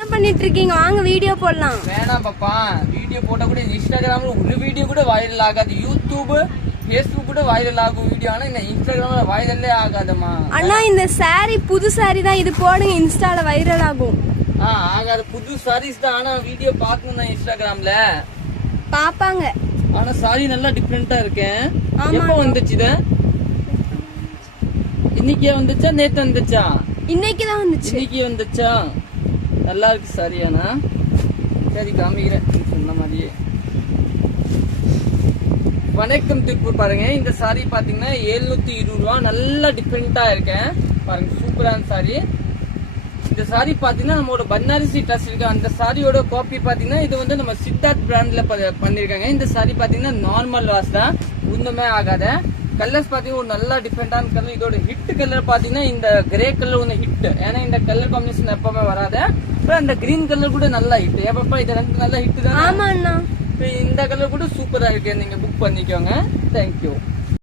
என்ன பண்ணிட்டு இருக்கீங்க? வாங்க வீடியோ போடலாம். வேணாம் பாப்பா, வீடியோ போட்டா கூட இன்ஸ்டாகிராம்ல ஒரு வீடியோ கூட வைரல் ஆகாது. யூடியூப் Facebook கூட வைரல் ஆகும் வீடியோ, ஆனா இந்த இன்ஸ்டாகிராம்ல வைரல்லே ஆகாதம்மா. அண்ணா இந்த சாரி புது சாரி தான், இது போடுங்க இன்ஸ்டால வைரல் ஆகும். ஆகாது, புது சாரீஸ் தான். ஆனா வீடியோ பாக்கணும் தான் இன்ஸ்டாகிராம்ல பாப்பாங்க. ஆனா சாரி நல்லா டிஃபரெண்டா இருக்கேன். எப்ப வந்துச்சு இது? இன்னைக்கே வந்துச்சா நேத்து வந்துச்சா? இன்னைக்கு தான் வந்துச்சு. இன்னைக்கு வந்துச்சா? நல்லா இருக்கு சாரியானா. சரி காமிக்கிறேன் சொன்ன மாதிரியே. வணக்கம் திருப்பூர். பாருங்க இந்த சாரி பாத்தீங்கன்னா 720 ரூபா. நல்லா டிஃபரெண்டா இருக்கேன் பாருங்க, சூப்பரான சாரி. இந்த சாரி பாத்தீங்கன்னா நம்மளோட பனாரசி ட்ரெஸ் இருக்கு, அந்த சாரியோட காப்பி பாத்தீங்கன்னா இது வந்து நம்ம சித்தார்த் பிராண்ட்ல பண்ணிருக்காங்க. இந்த சாரி பாத்தீங்கன்னா நார்மல் வாஷ் தான், ஒண்ணுமே ஆகாத. கலர்ஸ் பாத்தீங்கன்னா ஒரு நல்லா டிஃபரெண்டான கலர். இதோட ஹிட் கலர் பாத்தீங்கன்னா இந்த கிரே கலர் ஒண்ணு ஹிட், ஏன்னா இந்த கலர் காம்பினேஷன் எப்பவுமே வராத. அந்த கிரீன் கலர் கூட நல்லா ஹிட். ஏப்பா இது ரெண்டு நல்லா ஹிட் தான். ஆமா அண்ணா, இந்த கலர் கூட சூப்பரா இருக்கு, நீங்க புக் பண்ணிக்கோங்க. தேங்க்யூ.